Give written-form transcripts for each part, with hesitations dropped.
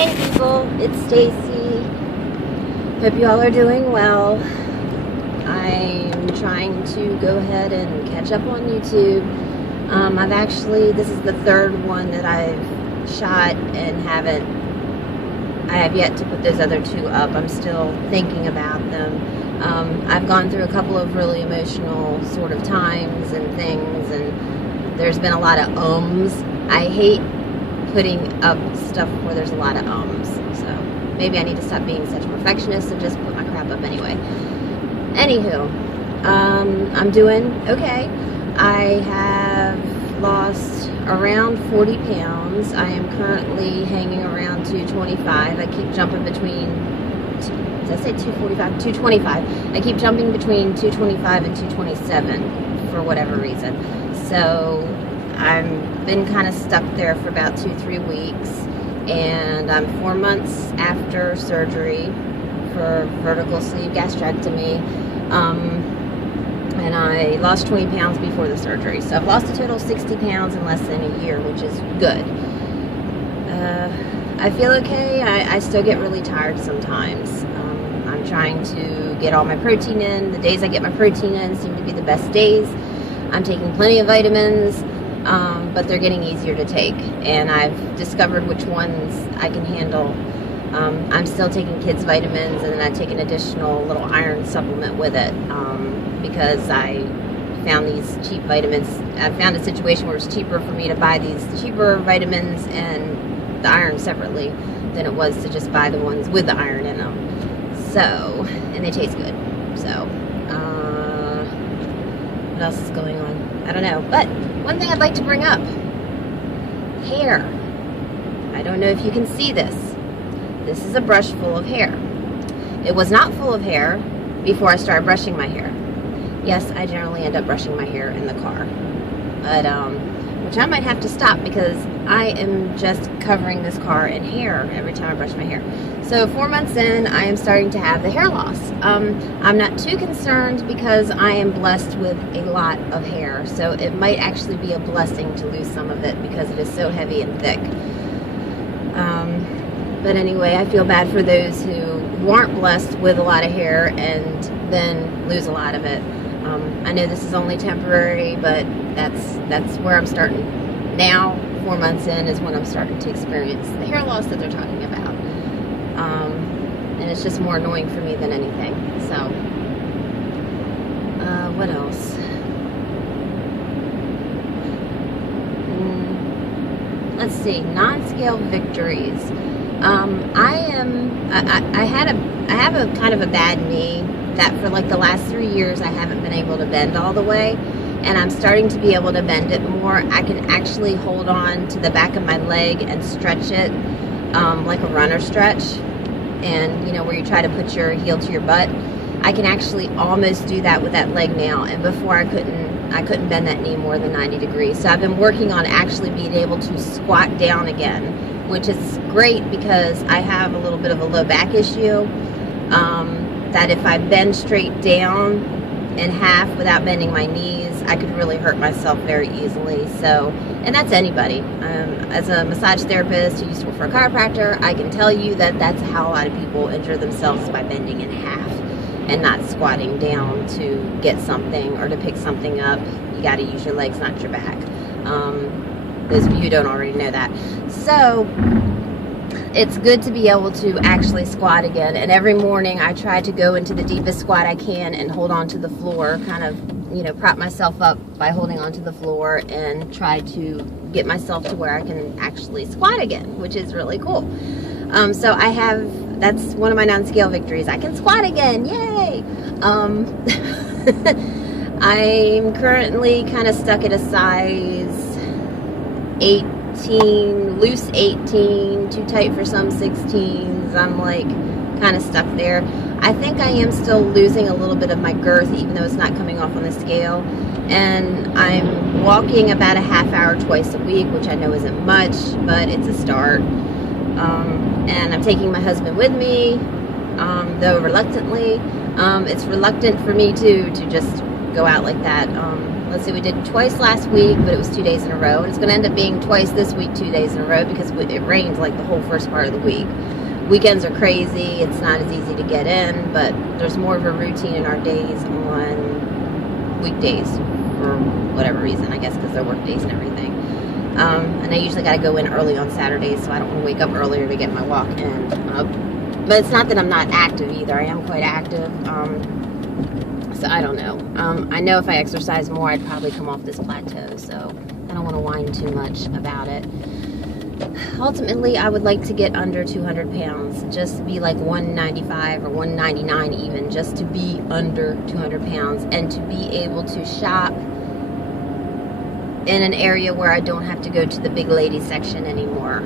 Hey people, it's Stacy. Hope you all are doing well. I'm trying to go ahead and catch up on YouTube. This is the third one that I've shot and I have yet to put those other two up. I'm still thinking about them. I've gone through a couple of really emotional sort of times and things, and there's been a lot of ums. I hate putting up stuff where there's a lot of ums, so maybe I need to stop being such a perfectionist and just put my crap up anyway. Anywho, I'm doing okay. I have lost around 40 pounds. I am currently hanging around 225. I keep jumping between, did I say 245? 225. I keep jumping between 225 and 227 for whatever reason. So I've been kind of stuck there for about 2-3 weeks, and I'm 4 months after surgery for vertical sleeve gastrectomy, and I lost 20 pounds before the surgery. So I've lost a total of 60 pounds in less than a year, which is good. I feel okay. I still get really tired sometimes. I'm trying to get all my protein in. The days I get my protein in seem to be the best days. I'm taking plenty of vitamins. But they're getting easier to take, and I've discovered which ones I can handle. I'm still taking kids' vitamins, and then I take an additional little iron supplement with it, because I found these cheap vitamins. I found a situation where it's cheaper for me to buy these cheaper vitamins and the iron separately than it was to just buy the ones with the iron in them. So, and they taste good. So, what else is going on? I don't know, but one thing I'd like to bring up, hair. I don't know if you can see this. This is a brush full of hair. It was not full of hair before I started brushing my hair. Yes, I generally end up brushing my hair in the car, but which I might have to stop because I am just covering this car in hair every time I brush my hair. So 4 months in, I am starting to have the hair loss. I'm not too concerned because I am blessed with a lot of hair, so it might actually be a blessing to lose some of it because it is so heavy and thick. But anyway, I feel bad for those who aren't blessed with a lot of hair and then lose a lot of it. I know this is only temporary, but that's where I'm starting. Now, 4 months in is when I'm starting to experience the hair loss that they're talking about. And it's just more annoying for me than anything. So, what else? Let's see, non-scale victories. I have a kind of a bad knee that for like the last 3 years I haven't been able to bend all the way, and I'm starting to be able to bend it more. I can actually hold on to the back of my leg and stretch it like a runner stretch, and you know where you try to put your heel to your butt. I can actually almost do that with that leg now, and before I couldn't bend that knee more than 90 degrees. So I've been working on actually being able to squat down again, which is great because I have a little bit of a low back issue, that if I bend straight down in half without bending my knees, I could really hurt myself very easily. So, and that's anybody. As a massage therapist who used to work for a chiropractor, I can tell you that that's how a lot of people injure themselves, by bending in half and not squatting down to get something or to pick something up. You got to use your legs, not your back. Those of you who don't already know that. So it's good to be able to actually squat again, and every morning I try to go into the deepest squat I can and hold on to the floor, kind of, you know, prop myself up by holding onto the floor and try to get myself to where I can actually squat again, which is really cool. So that's one of my non-scale victories. I can squat again, yay! I'm currently kind of stuck at a size 18, loose 18, too tight for some 16s. I'm like kind of stuck there. I think I am still losing a little bit of my girth, even though it's not coming off on the scale. And I'm walking about a half hour twice a week, which I know isn't much, but it's a start. And I'm taking my husband with me, though reluctantly. It's reluctant for me too to just go out like that. let's see, we did twice last week, but it was 2 days in a row. And it's going to end up being twice this week, 2 days in a row, because it rained like the whole first part of the week. Weekends are crazy. It's not as easy to get in, but there's more of a routine in our days on weekdays for whatever reason, I guess because they're work days and everything. And I usually got to go in early on Saturdays, so I don't want to wake up earlier to get my walk in. But it's not that I'm not active either. I am quite active. So I don't know. I know if I exercise more, I'd probably come off this plateau, so I don't want to whine too much about it. Ultimately, I would like to get under 200 pounds, just be like 195 or 199 even, just to be under 200 pounds and to be able to shop in an area where I don't have to go to the big lady section anymore.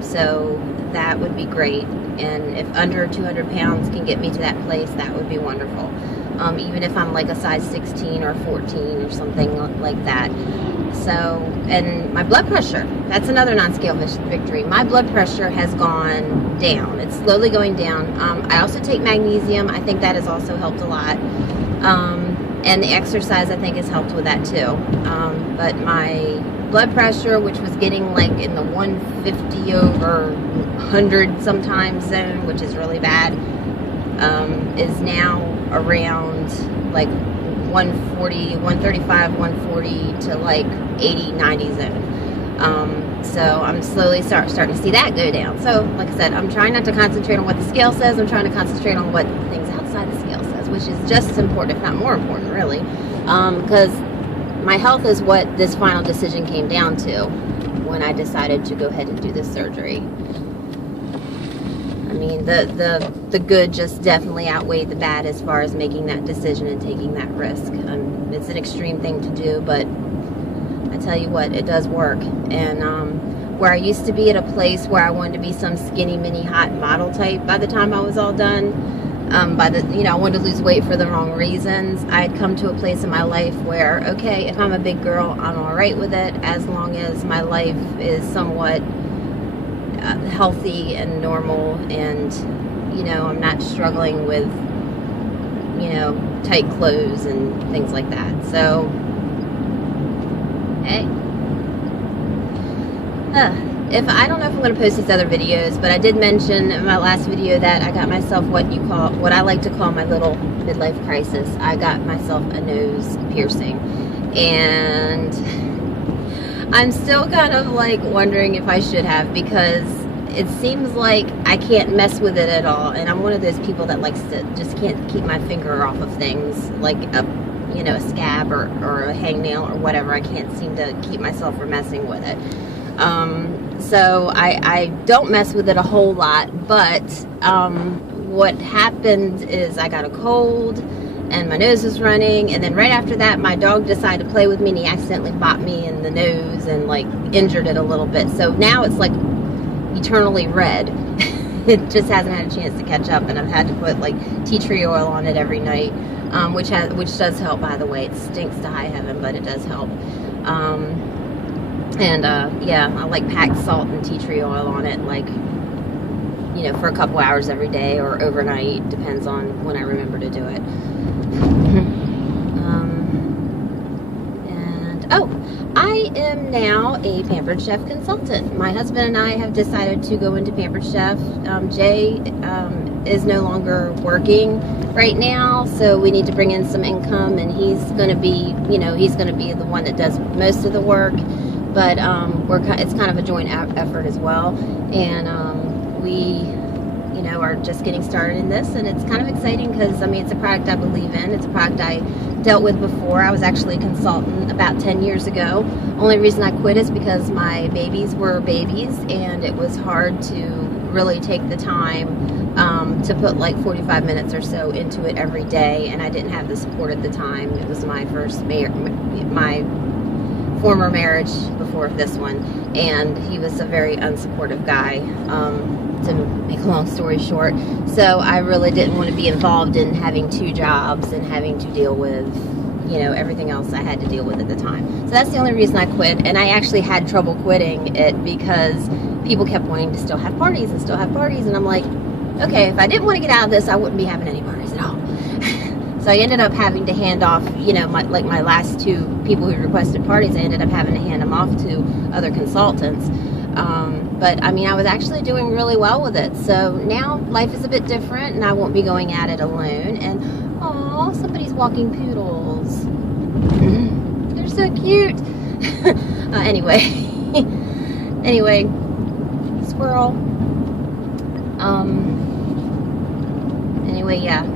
So that would be great. And if under 200 pounds can get me to that place, that would be wonderful. Even if I'm like a size 16 or 14 or something like that. So, and my blood pressure, that's another non-scale victory. My blood pressure has gone down. It's slowly going down. I also take magnesium. I think that has also helped a lot. And the exercise, I think, has helped with that too. But my blood pressure, which was getting like in the 150 over 100 sometimes zone, which is really bad, is now around like 140, 135, 140 to like 80, 90 zone. So I'm slowly starting to see that go down. So like I said, I'm trying not to concentrate on what the scale says. I'm trying to concentrate on what things outside the scale says, which is just as important, if not more important, really. Because my health is what this final decision came down to when I decided to go ahead and do this surgery. I mean, the good just definitely outweighed the bad as far as making that decision and taking that risk. It's an extreme thing to do, but I tell you what, it does work. And where I used to be at a place where I wanted to be some skinny, mini, hot model type by the time I was all done, I wanted to lose weight for the wrong reasons. I'd come to a place in my life where, okay, if I'm a big girl, I'm all right with it, as long as my life is somewhat healthy and normal, and I'm not struggling with tight clothes and things like that. So hey, if I don't know if I'm going to post these other videos, but I did mention in my last video that I got myself what I like to call my little midlife crisis. I got myself a nose piercing, and I'm still kind of like wondering if I should have, because it seems like I can't mess with it at all, and I'm one of those people that likes to just can't keep my finger off of things, like a scab or a hangnail or whatever. I can't seem to keep myself from messing with it. So I don't mess with it a whole lot, but what happened is I got a cold and my nose was running, and then right after that my dog decided to play with me and he accidentally bopped me in the nose and like injured it a little bit. So now it's like eternally red. It just hasn't had a chance to catch up, and I've had to put like tea tree oil on it every night, which does help, by the way. It stinks to high heaven, but it does help. Yeah, I like packed salt and tea tree oil on it, like for a couple hours every day or overnight, depends on when I remember to do it. I am now a Pampered Chef consultant. My husband and I have decided to go into Pampered Chef. Jay is no longer working right now, so we need to bring in some income, and he's going to be, the one that does most of the work. But it's kind of a joint effort as well, and we are just getting started in this, and it's kind of exciting because it's a product I believe in. It's a product I dealt with before. I was actually a consultant about 10 years ago. Only reason I quit is because my babies were babies, and it was hard to really take the time to put like 45 minutes or so into it every day, and I didn't have the support at the time. It was my my former marriage before this one, and he was a very unsupportive guy, to make a long story short. So I really didn't want to be involved in having 2 jobs and having to deal with everything else I had to deal with at the time. So that's the only reason I quit, and I actually had trouble quitting it because people kept wanting to still have parties, and I'm like, okay, if I didn't want to get out of this, I wouldn't be having any parties at all. So I ended up having to hand off, you know, my last two people who requested parties, I ended up having to hand them off to other consultants. But I mean, I was actually doing really well with it. So now life is a bit different, and I won't be going at it alone. And oh, somebody's walking poodles. They're so cute. Anyway, squirrel. Anyway, yeah.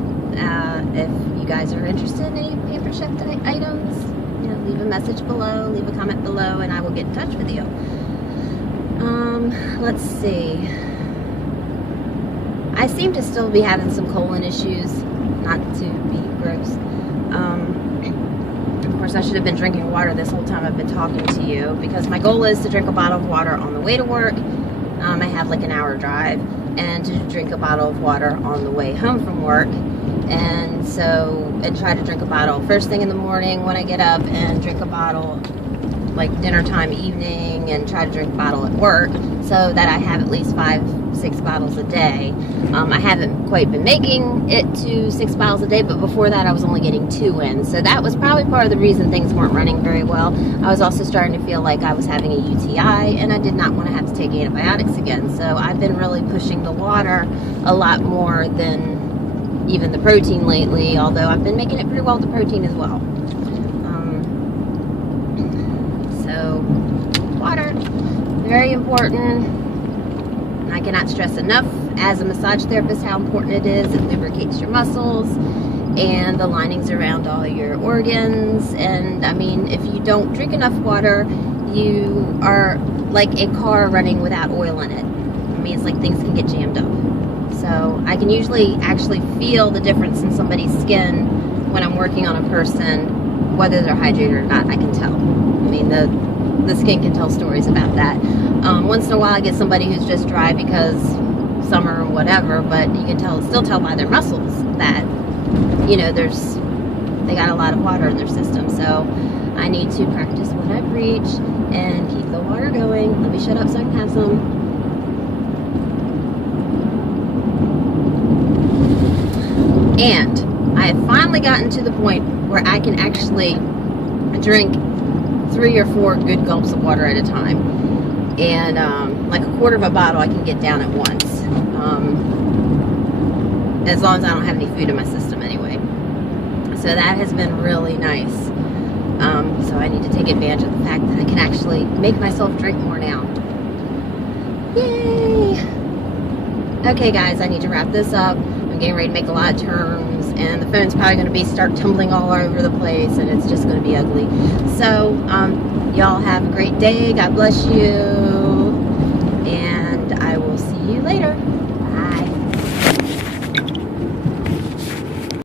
If you guys are interested in any pamper chef items, you know, leave a message below, leave a comment below, and I will get in touch with you. Let's see. I seem to still be having some colon issues, not to be gross. Of course, I should have been drinking water this whole time I've been talking to you, because my goal is to drink a bottle of water on the way to work. I have like an hour drive, and to drink a bottle of water on the way home from work. And try to drink a bottle first thing in the morning when I get up, and drink a bottle like dinner time, evening, and try to drink a bottle at work, so that I have at least 5-6 bottles a day. I haven't quite been making it to 6 bottles a day, but before that I was only getting 2 in. So that was probably part of the reason things weren't running very well. I was also starting to feel like I was having a UTI, and I did not want to have to take antibiotics again. So I've been really pushing the water a lot more than even the protein lately, although I've been making it pretty well with the protein as well. So water, very important. And I cannot stress enough as a massage therapist how important it is. It lubricates your muscles and the linings around all your organs. And I mean, if you don't drink enough water, you are like a car running without oil in it. I mean, it's like things can get jammed up. So I can usually actually feel the difference in somebody's skin when I'm working on a person, whether they're hydrated or not. I can tell. I mean, the skin can tell stories about that. Once in a while I get somebody who's just dry because summer or whatever, but you can still tell by their muscles that, you know, they got a lot of water in their system. So I need to practice what I preach and keep the water going. Let me shut up so I can have some. And I have finally gotten to the point where I can actually drink 3 or 4 good gulps of water at a time. And like a quarter of a bottle I can get down at once. As long as I don't have any food in my system anyway. So that has been really nice. So I need to take advantage of the fact that I can actually make myself drink more now. Yay! Okay guys, I need to wrap this up. Getting ready to make a lot of turns, and the phone's probably going to start tumbling all over the place, and it's just going to be ugly. So y'all have a great day. God bless you.